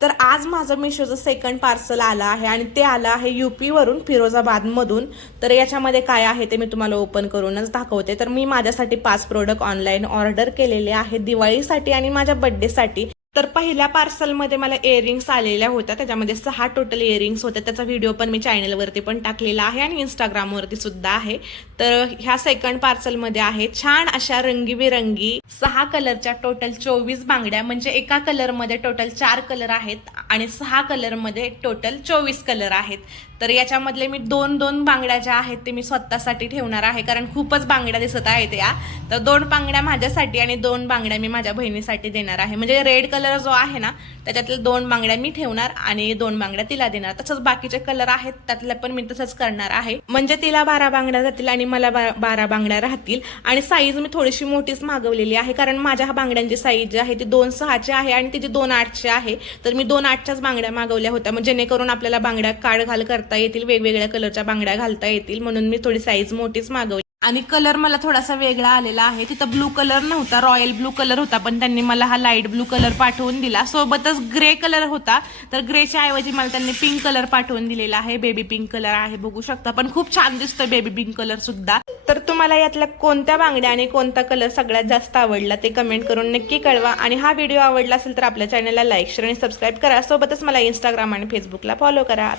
तर आज माझं मिशोचं सेकंड पार्सल आलं आहे आणि ते आलं आहे युपीवरून फिरोजाबादमधून. तर याच्यामध्ये काय आहे ते मी तुम्हाला ओपन करूनच दाखवते. तर मी माझ्यासाठी पाच प्रोडक्ट ऑनलाईन ऑर्डर केलेले आहेत. दिवाळीसाठी आणि माझ्या बड्डेसाठी तर पहिल्या पार्सलमध्ये मला इयरिंग्स आलेल्या होत्या. त्याच्यामध्ये सहा टोटल इयरिंग्स होत्या. त्याचा व्हिडिओ पण मी चॅनलवरती पण टाकलेला आहे आणि इंस्टाग्रामवरती सुद्धा आहे. तर ह्या सेकंड पार्सलमध्ये आहे. छान अशा रंगीबेरंगी सहा कलरच्या टोटल चोवीस बांगड्या म्हणजे एका कलरमध्ये टोटल चार कलर आहेत. आणि सहा कलरमध्ये टोटल चोवीस कलर आहेत. तर याच्यामधले मी दोन दोन बांगड्या ज्या आहेत ते मी स्वतःसाठी ठेवणार आहे. कारण खूपच बांगड्या दिसत आहेत या. तर दोन बांगड्या माझ्यासाठी आणि दोन बांगड्या मी माझ्या बहिणीसाठी देणार आहे. म्हणजे रेड कलर जो आहे ना त्याच्यातल्या दोन बांगड्या मी ठेवणार आणि दोन बांगड्या तिला देणार. तसंच बाकीचे कलर आहेत त्यातल्या पण मी तसंच करणार आहे. म्हणजे तिला बारा बांगड्या जातील आणि मला बा- बारा बांगड्या राहतील. आणि साईज मी थोडीशी मोठीच मागवलेली आहे. कारण माझ्या बांगड्यांची साईज जी आहे ती दोन सहाची आहे आणि तिची दोन आठची आहे. तर मी दोन आठ आठच्याच बांगड्या मागवल्या होत्या. मग जेणेकरून आपल्याला बांगड्या काढ घाल करता येतील वेगवेगळ्या कलरच्या बांगड्या घालता येतील म्हणून मी थोडी साईज मोठीच मागवली. आणि कलर मला थोडासा वेगळा आलेला आहे. तिथं ब्लू कलर नव्हता रॉयल ब्लू कलर होता पण त्यांनी मला हा लाइट ब्लू कलर पाठवून दिला. सोबतच ग्रे कलर होता. तर ग्रेच्या ऐवजी मला त्यांनी पिंक कलर पाठवून दिलेला आहे. बेबी पिंक कलर आहे बघू शकता. पण खूप छान दिसतोय बेबी पिंक कलर सुद्धा. तुम्हाला यातल्या कोणत्या बांगड्या आणि कोणता कलर सगळ्यात जास्त आवडला ते कमेंट करून नक्की कळवा. आणि हा व्हिडिओ आवडला असेल तर आपल्या चॅनलला लाईक शेअर आणि सबस्क्राईब करा. सोबतच मला इंस्टाग्राम आणि फेसबुकला फॉलो करा.